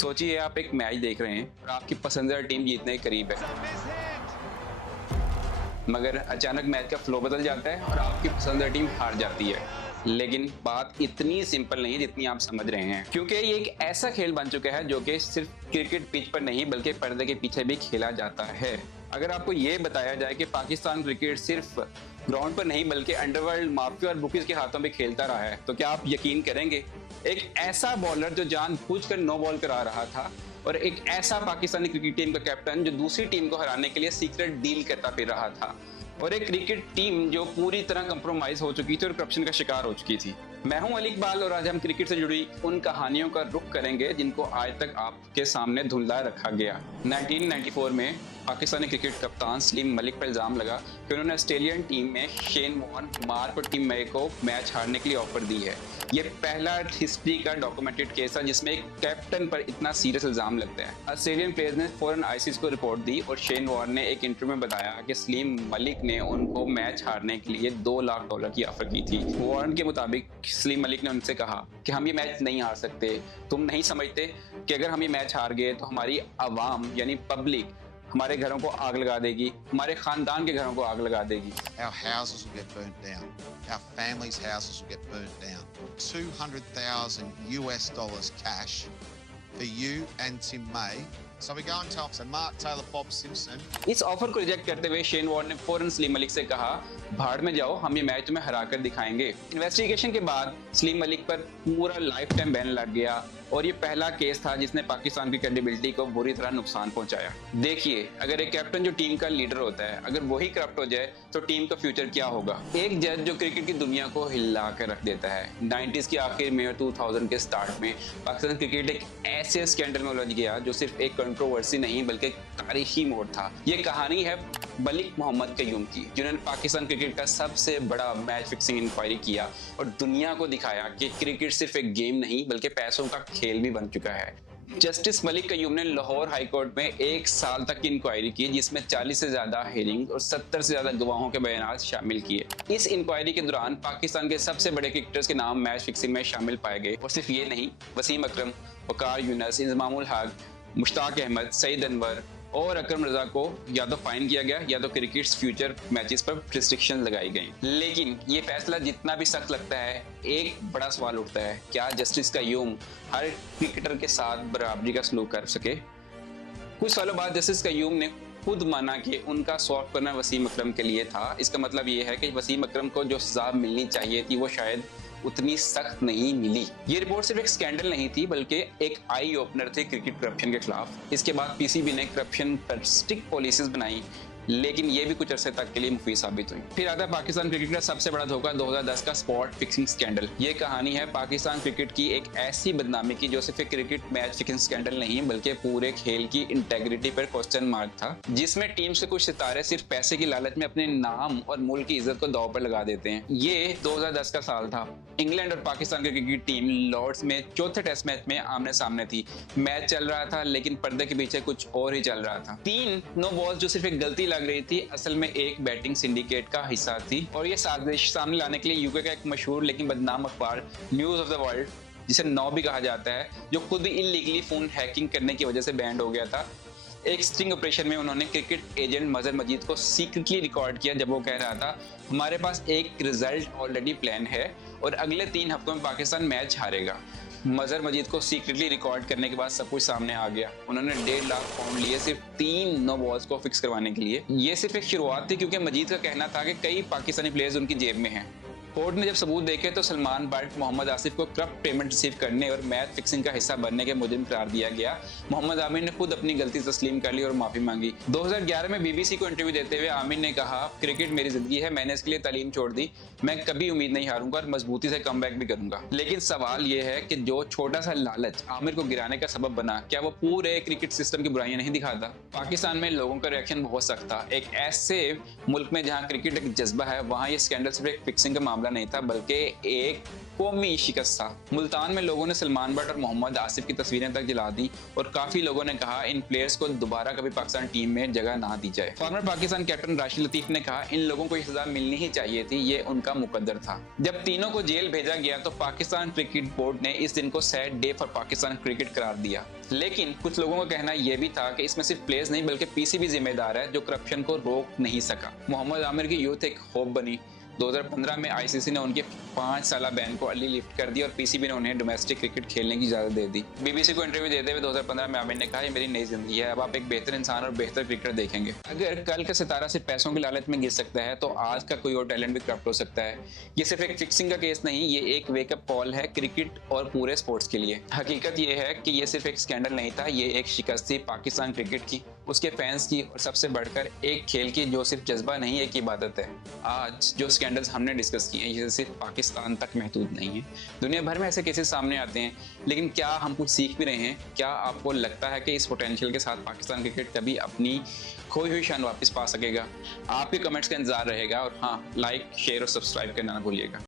सोचिए आप एक मैच देख रहे हैं और आपकी पसंदीदा टीम जीतने के करीब है, मगर अचानक मैच का फ्लो बदल जाता है और आपकी पसंदीदा टीम हार जाती है। लेकिन बात इतनी सिंपल नहीं है जितनी आप समझ रहे हैं, क्योंकि ये एक ऐसा खेल बन चुका है जो कि सिर्फ क्रिकेट पिच पर नहीं बल्कि पर्दे के पीछे भी खेला जाता है। अगर आपको ये बताया जाए कि पाकिस्तान क्रिकेट सिर्फ ग्राउंड पर नहीं बल्कि अंडरवर्ल्ड माफिया और बुकीज के हाथों में खेलता रहा है, तो क्या आप यकीन करेंगे? एक ऐसा बॉलर जो जानबूझकर नो बॉल करा रहा था और एक ऐसा पाकिस्तानी क्रिकेट टीम का कैप्टन जो दूसरी टीम को हराने के लिए सीक्रेट डील करता फिर रहा था, और एक क्रिकेट टीम जो पूरी तरह कंप्रोमाइज हो चुकी थी और करप्शन का शिकार हो चुकी थी। मैं हूं अली इकबाल और आज हम क्रिकेट से जुड़ी उन कहानियों का रुख करेंगे जिनको आज तक आपके सामने धुंधला रखा गया। 1994 में पाकिस्तानी क्रिकेट कप्तान सलीम मलिक पर इल्जाम लगा कि उन्होंने ऑस्ट्रेलियन टीम में शेन वॉर्न, मार्क और टिम मे को मैच हारने के लिए ऑफर दी है। ये पहला हिस्ट्री का डॉक्यूमेंटेड केस है जिसमें एक कैप्टन पर इतना सीरियस इल्जाम लगता है। ऑस्ट्रेलियन प्लेयर्स ने फौरन आईसीसी को रिपोर्ट दी और शेन वॉर्न ने एक इंटरव्यू में बताया कि सलीम मलिक ने उनको मैच हारने के लिए $2 लाख की ऑफर की थी। वॉर्न के मुताबिक सलीम मलिक ने उनसे कहा कि हम ये मैच नहीं हार सकते, तुम नहीं समझते कि अगर हम ये मैच हार गए तो हमारी आवाम यानी पब्लिक हमारे घरों को आग लगा देगी, हमारे खानदान के घरों को आग लगा देगी। Our houses will get burnt down. Our families' houses will get burnt down. $200,000 cash for you and Tim May. So we go and tell so Mark Taylor, Bob Simpson. इस ऑफर को रिजेक्ट करते हुए Shane Warne ने फौरन सलीम मलिक से कहा, भाड़ में जाओ, हम ये मैच तुम्हें हरा कर दिखाएंगे। इन्वेस्टिगेशन के बाद सलीम मलिक पर पूरा लाइफ टाइम बैन लग गया और ये पहला केस था जिसने पाकिस्तान की क्रेडिबिलिटी को बुरी तरह नुकसान पहुंचाया। देखिए, अगर एक कैप्टन जो टीम का लीडर होता है अगर वही करप्ट हो जाए तो टीम का फ्यूचर क्या होगा? एक जज जो क्रिकेट की दुनिया को हिला कर रख देता है। 90s के आखिर में और 2000 के स्टार्ट में पाकिस्तान क्रिकेट एक ऐसे स्कैंडल में उलझ गया जो सिर्फ एक कंट्रोवर्सी नहीं बल्कि तारीखी मोड़ था। ये कहानी है मलिक मोहम्मद कयूम की, जिन्होंने पाकिस्तान क्रिकेट का सबसे बड़ा मैच फिक्सिंग इंक्वायरी किया और दुनिया को दिखाया कि क्रिकेट सिर्फ एक गेम नहीं बल्कि पैसों का खेल भी बन चुका है। जस्टिस मलिक कयूम ने लाहौर हाई कोर्ट में 1 साल तक की इंक्वायरी की जिसमें 40 से ज्यादा हेयरिंग और 70 से ज्यादा गवाहों के बयान शामिल किए। इस इंक्वायरी के दौरान पाकिस्तान के सबसे बड़े क्रिकेटर्स के नाम मैच फिक्सिंग में शामिल पाए गए, और सिर्फ ये नहीं, वसीम अकरम, वकार यूनुस, इंजमामुल हक, मुश्ताक अहमद, सईद अनवर और अकरम रजा को या तो फाइन किया गया या तो क्रिकेट फ्यूचर मैचेस पर रिस्ट्रिक्शन लगाई गई। लेकिन ये फैसला जितना भी सख्त लगता है, एक बड़ा सवाल उठता है, क्या जस्टिस कयूम हर क्रिकेटर के साथ बराबरी का सलूक कर सके? कुछ सालों बाद जस्टिस कयूम ने खुद माना कि उनका सॉफ्ट करना वसीम अकरम के लिए था। इसका मतलब ये है कि वसीम अकरम को जो सजा मिलनी चाहिए थी वो शायद उतनी सख्त नहीं मिली। ये रिपोर्ट सिर्फ एक स्कैंडल नहीं थी बल्कि एक आई ओपनर थे क्रिकेट करप्शन के खिलाफ। इसके बाद पीसीबी ने करप्शन पर स्ट्रिक्ट पॉलिसीज बनाई, लेकिन ये भी कुछ अरसे तक के लिए मुफीद साबित हुई। फिर आता है पाकिस्तान क्रिकेट का सबसे बड़ा धोखा, 2010 का स्पॉट फिक्सिंग स्कैंडल। ये कहानी है पाकिस्तान क्रिकेट की एक ऐसी बदनामी की जो सिर्फ एक क्रिकेट मैच फिक्सिंग स्कैंडल नहीं बल्कि पूरे खेल की इंटेग्रिटी पर क्वेश्चन मार्क था, जिसमें टीम से कुछ सितारे सिर्फ पैसे की लालच में अपने नाम और मुल्क की इज्जत को दांव पर लगा देते हैं। ये 2010 का साल था। इंग्लैंड और पाकिस्तान की क्रिकेट टीम लॉर्ड्स में चौथे टेस्ट मैच में आमने सामने थी। मैच चल रहा था लेकिन पर्दे के पीछे कुछ और ही चल रहा था। 3 नो बॉल्स जो सिर्फ एक गलती लग रही थी असल में एक बैटिंग सिंडिकेट का हिस्सा थी, और ये साजिश सामने लाने के लिए यूके का एक मशहूर लेकिन बदनाम अखबार न्यूज ऑफ द वर्ल्ड, जिसे नौ भी कहा जाता है, जो खुद भी इलीगली फोन हैकिंग करने की वजह से बैंड हो गया था, एक स्टिंग ऑपरेशन में उन्होंने क्रिकेट एजेंट मजहर मजीद को सीक्रेटली रिकॉर्ड किया जब वो कह रहा था, हमारे पास एक रिजल्ट ऑलरेडी प्लान है और अगले 3 हफ्तों में पाकिस्तान मैच हारेगा। मजहर मजीद को सीक्रेटली रिकॉर्ड करने के बाद सब कुछ सामने आ गया। उन्होंने $1.5 लाख लिए सिर्फ 3 नो बॉल्स को फिक्स करवाने के लिए। ये सिर्फ एक शुरुआत थी क्योंकि मजीद का कहना था कि कई पाकिस्तानी प्लेयर्स उनकी जेब में हैं। कोर्ट ने जब सबूत देखे तो सलमान बट, मोहम्मद आसिफ को करप्ट पेमेंट रिसीव करने और मैच फिक्सिंग का हिस्सा बनने के मुजरिम करार दिया गया। मोहम्मद आमिर ने खुद अपनी गलती तस्लीम कर ली और माफी मांगी। 2011 में बीबीसी को इंटरव्यू देते हुए आमिर ने कहा, क्रिकेट मेरी जिंदगी है, मैंने इसके लिए तालीम छोड़ दी, मैं कभी उम्मीद नहीं हारूंगा और मजबूती से कमबैक भी करूंगा। लेकिन सवाल ये है कि जो छोटा सा लालच आमिर को गिराने का सबब बना, क्या वो पूरे क्रिकेट सिस्टम की बुराइयां नहीं दिखाता? पाकिस्तान में लोगों का रिएक्शन बहुत सख्त था। एक ऐसे मुल्क में जहाँ क्रिकेट एक जज्बा है, वहाँ ये स्कैंडल सिर्फ एक फिक्सिंग का मामला मामला नहीं था बल्कि एक कौमी शिकस्त था। मुल्तान में लोगों ने सलमान बट और मोहम्मद आसिफ की तस्वीरें तक जला दी और काफी लोगों ने कहा इन प्लेयर्स को दोबारा कभी पाकिस्तान टीम में जगह ना दी जाए। फॉर्मर पाकिस्तान कैप्टन राशिद लतीफ ने कहा इन लोगों को ये सजा मिलनी ही चाहिए थी, ये उनका मुकद्दर था। जब तीनों को जेल भेजा गया तो पाकिस्तान क्रिकेट बोर्ड ने इस दिन को sad day for Pakistan cricket करार दिया। लेकिन कुछ लोगों का कहना यह भी था कि इसमें सिर्फ प्लेयर्स नहीं बल्कि पीसी भी जिम्मेदार है जो करप्शन को रोक नहीं सका। मोहम्मद आमिर की यूथ एक होप बनी। 2015 में आईसीसी ने उनके 5 साल बैन को अली लिफ्ट कर दिया और पीसीबी ने उन्हें डोमेस्टिक क्रिकेट खेलने की इजाजत दे दी। बीबीसी को इंटरव्यू देते हुए 2015 में आमिर ने कहा ये मेरी नई जिंदगी है, अब आप एक बेहतर इंसान और बेहतर क्रिकेटर देखेंगे। अगर कल का सितारा सिर्फ पैसों की लालच में गिर सकता है तो आज का कोई और टैलेंट भी करप्ट हो सकता है। ये सिर्फ एक फिक्सिंग का केस नहीं, ये एक वेकअप कॉल है क्रिकेट और पूरे स्पोर्ट्स के लिए। हकीकत ये है कि ये सिर्फ एक स्कैंडल नहीं था, ये एक शिकस्त थी पाकिस्तान क्रिकेट की, उसके फैंस की और सबसे बढ़कर एक खेल की जो सिर्फ जज्बा नहीं एक इबादत है। आज जो स्कैंडल्स हमने डिस्कस किए हैं ये सिर्फ पाकिस्तान तक महदूद नहीं है, दुनिया भर में ऐसे केसेस सामने आते हैं। लेकिन क्या हम कुछ सीख भी रहे हैं? क्या आपको लगता है कि इस पोटेंशियल के साथ पाकिस्तान क्रिकेट कभी अपनी खोई हुई शान वापस पा सकेगा? आपके कमेंट्स का इंतजार रहेगा और हाँ, लाइक शेयर और सब्सक्राइब करना ना भूलिएगा।